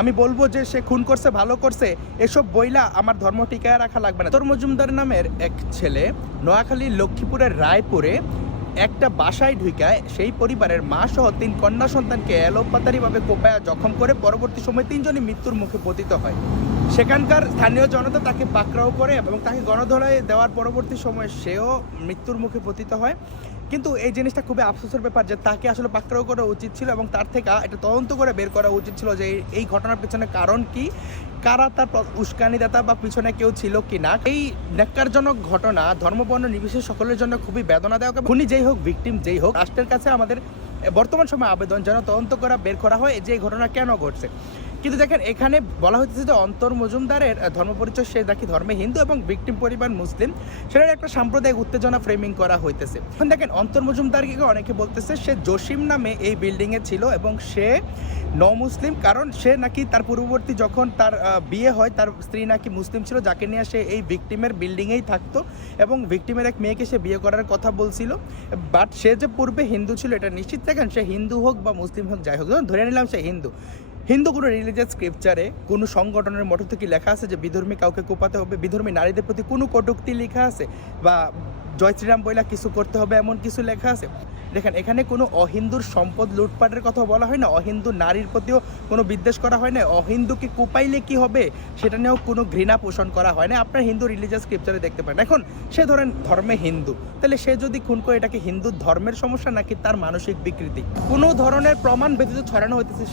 আমি বলবো যে সে খুন করছে ভালো করছে এসব বইলা আমার ধর্ম টিকায় রাখা লাগবে না। তোর মজুমদার নামের এক ছেলে নোয়াখালীর লক্ষ্মীপুরের রায়পুরে একটা বাসায় ঢুকায় সেই পরিবারের মা সহ 3 কন্যা সন্তানকে এলোপাতারিভাবে কোপায়া জখম করে পরবর্তী সময় 3 জনই মৃত্যুর মুখে পতিত হয়। সেখানকার স্থানীয় জনতা তাকে পাকড়াও করে এবং তাকে গণধোলাই দেওয়ার পরবর্তী সময়ে সেও মৃত্যুর মুখে পতিত হয়। কিন্তু এই জিনিসটা খুবই আফসোসের ব্যাপার যে তাকে আসলে পাকড়াও করা উচিত ছিল এবং তার থেকে এটা তদন্ত করে বের করা উচিত ছিল যে এই ঘটনার পেছনে কারণ কি, কারা তার উস্কানিদাতা বা পিছনে কেউ ছিল কি না। এই ন্যাক্কারজনক ঘটনা ধর্মবর্ণ নির্বিশেষে সকলের জন্য খুবই বেদনাদায়ক। খুনি যেই হোক, ভিকটিম যেই হোক, রাষ্ট্রের কাছে আমাদের বর্তমান সময় আবেদন যেন তদন্ত করা বের করা হয় যে এই ঘটনা কেন ঘটছে। কিন্তু দেখেন এখানে বলা হচ্ছে যে অন্তর মজুমদারের ধর্মপরিচয় সে নাকি ধর্মে হিন্দু এবং ভিকটিম পরিবার মুসলিম, সেটার একটা সাম্প্রদায়িক উত্তেজনা ফ্রেমিং করা হইতেছে। এখন দেখেন অন্তর মজুমদারকে অনেকে বলতেছে সে জসিম নামে এই বিল্ডিংয়ে ছিল এবং সে মুসলিম, কারণ সে নাকি তার পূর্ববর্তী যখন তার বিয়ে হয় তার স্ত্রী নাকি মুসলিম ছিল, যাকে নিয়ে সে এই ভিকটিমের বিল্ডিংয়েই থাকতো এবং ভিকটিমের এক মেয়েকে সে বিয়ে করার কথা বলছিল। বাট সে যে পূর্বে হিন্দু ছিল এটা নিশ্চিত। দেখেন সে হিন্দু হোক বা মুসলিম হোক যাই হোক, ধরে নিলাম সে হিন্দু কোনো রিলিজিয়াস স্ক্রিপচারে কোনো সংগঠনের মঠ থেকে লেখা আছে যে বিধর্মী কাউকে কোপাতে হবে, বিধর্মী নারীদের প্রতি কোনো কটূক্তি লেখা আছে বা জয় শ্রীরাম বইলা কিছু করতে হবে এমন কিছু লেখা আছে? দেখেন এখানে কোনো অহিন্দুর সম্পদ লুটপাটের কথা বলা হয় না, অহিন্দু নারীর প্রতিও কোনো বিদ্বেষ করা হয় না, অহিন্দুকে কোপাইলে কি হবে সেটা নিয়েও কোনো ঘৃণা পোষণ করা হয় না। আপনার হিন্দু রিলিজিয়াস স্ক্রিপচারে দেখতে পারেন। এখন সে ধরেন ধর্মে হিন্দু, তাহলে সে যদি খুন করে এটাকে হিন্দু ধর্মের সমস্যা নাকি তার মানসিক বিকৃতি? কোনো ধরনের প্রমাণ ব্যতীত ছড়ানো হইতেছে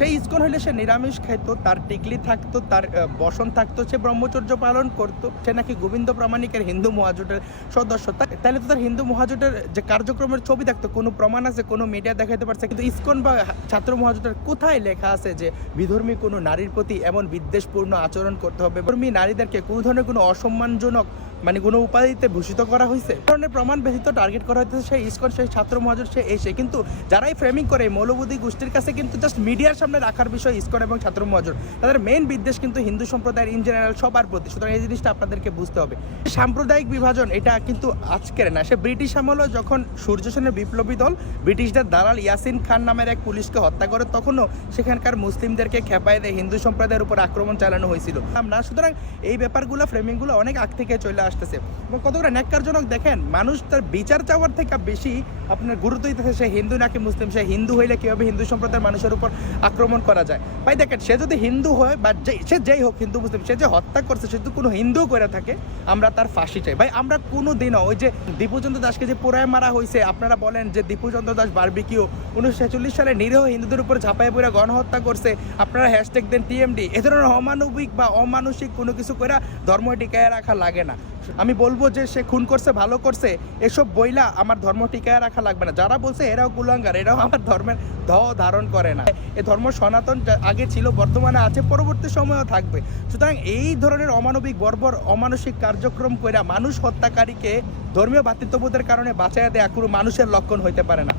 সেই ইসকন হইলে সে নিরামিষ খাইতো, তার টিকলি থাকতো, তার বসন থাকতো, সে ব্রহ্মচর্য পালন করতো, সে নাকি গোবিন্দ প্রামাণিকের হিন্দু মহাজোটের সদস্য, তাহলে তো তার হিন্দু মহাজোটের যে কার্যক্রমের ছবি থাকতো, কোনো প্রমাণ আছে, কোনো মিডিয়া দেখাতে পারছে? কিন্তু ইসকন বা ছাত্র মহাজোটের কোথায় লেখা আছে যে বিধর্মী কোনো নারীর প্রতি এমন বিদ্বেষপূর্ণ আচরণ করতে হবে, বিধর্মী নারীদেরকে কোনো ধরনের কোনো অসম্মানজনক কোনো উপাধিতে ভূষিত করা হয়েছে? ধরনের প্রমাণ ব্যতীত টার্গেট করা হয়েছে সেই ইসকন, সেই ছাত্র মহাজোট, সে এসে কিন্তু যারাই ফ্রেমিং করে মৌলবাদী গোষ্ঠীর কাছে কিন্তু জাস্ট মিডিয়ার সামনে রাখার বিষয় ইসকন এবং ছাত্র মহাজোট, তাদের মেইন বিদ্বেষ কিন্তু হিন্দু সম্প্রদায়ের ইন জেনারেল সবার প্রতি। সুতরাং এই জিনিসটা আপনাদেরকে বুঝতে হবে। সাম্প্রদায়িক বিভাজন এটা কিন্তু আজকের না, সে ব্রিটিশ আমলে যখন সূর্য সেনের বিপ্লবী দল ব্রিটিশদের দালাল ইয়াসিন খান নামের এক পুলিশকে হত্যা করে তখনও সেখানকার মুসলিমদেরকে খেপায় দেয়, হিন্দু সম্প্রদায়ের উপর আক্রমণ চালানো হয়েছিল আমরা। সুতরাং এই ব্যাপারগুলো ফ্রেমিংগুলো অনেক আগ থেকে চলে আসতেছে এবং কতটা ন্যাক্কারজনক দেখেন, মানুষ তার বিচার চাওয়ার থেকে বেশি আপনার গুরুত্ব দিতেছে সে হিন্দু নাকি মুসলিম, সে হিন্দু হইলে কীভাবে হিন্দু সম্প্রদায়ের মানুষের উপর আক্রমণ করা যায়। ভাই দেখেন সে যদি হিন্দু হয় বা সে যেই হোক হিন্দু মুসলিম, সে যে হত্যা করছে সে যদি কোনো হিন্দু করে থাকে আমরা তার ফাঁসি চাই। ভাই আমরা কোনো দিনও ওই যে দীপুচন্দ্র দাসকে যে পোড়ায় মারা হয়েছে, আপনারা বলেন যে দীপুচন্দ্র দাস বারবিকিউ 1946 সালে নিরীহ হিন্দুদের উপর ঝাঁপায় পড়ে গণহত্যা করছে, আপনারা হ্যাশট্যাগ দেন টিএমডি। এ ধরনের অমানবিক বা অমানসিক কোনো কিছু করে ধর্ম টিকায় রাখা লাগে না। আমি বলবো যে সে খুন করছে ভালো করছে এসব বইলা আমার ধর্ম টিকায় রাখা লাগবে না। যারা বলছে এরাও কুলাঙ্গার, এরাও আমার ধর্মের ধারণ করে না। এ ধর্ম সনাতন আগে ছিল, বর্তমানে আছে, পরবর্তী সময়ও থাকবে। সুতরাং এই ধরনের অমানবিক বর্বর অমানসিক কার্যক্রম করে মানুষ হত্যাকারীকে ধর্মীয় ভ্রাতৃত্ববোধের কারণে বাঁচাইয়া দেয়া কোনো মানুষের লক্ষণ হইতে পারে না।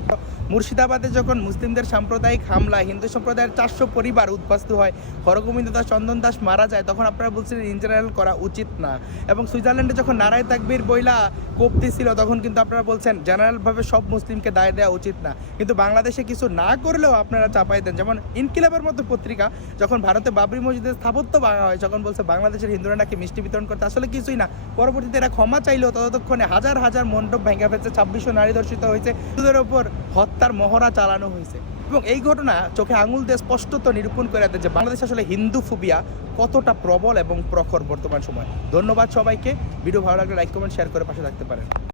মুর্শিদাবাদে যখন মুসলিমদের সাম্প্রদায়িক হামলায় হিন্দু সম্প্রদায়ের 400 পরিবার উদ্বাস্তু হয়, হরগোবিন্দ দাস, চন্দন দাস মারা যায়, তখন আপনারা বলছিলেন ইন জেনারেল করা উচিত না। এবং সুইজারল্যান্ডে যখন নারায় তাকবীর বইলা কোপ দিছিল তখন কিন্তু আপনারা বলছেন জেনারেলভাবে সব মুসলিমকে দায় দেওয়া উচিত না। কিন্তু বাংলাদেশে কিছু না করলেও আপনারা চাপাই দেন। যেমন ইনকিলাবের মতো পত্রিকা যখন ভারতে বাবরি মসজিদের স্থাপত্য ভাঙা হয় যখন বলছে বাংলাদেশের হিন্দুরা নাকি মিষ্টি বিতরণ করতে, আসলে কিছুই না। পরবর্তীতে এরা ক্ষমা চাইলেও ততক্ষণে হাজার হাজার মণ্ডপ ভেঙে ফেলছে, 2600 নারী ধর্ষিত হয়েছে, হিন্দুদের ওপর হত্যার মহড়া চালানো হয়েছে। এবং এই ঘটনা চোখে আঙুল দিয়ে স্পষ্টত নিরূপণ করে দেয় যে বাংলাদেশে আসলে হিন্দু ফোবিয়া কতটা প্রবল এবং প্রখর বর্তমান সময়। ধন্যবাদ সবাইকে। ভিডিও ভালো লাগলে লাইক কমেন্ট শেয়ার করে পাশে থাকতে পারেন।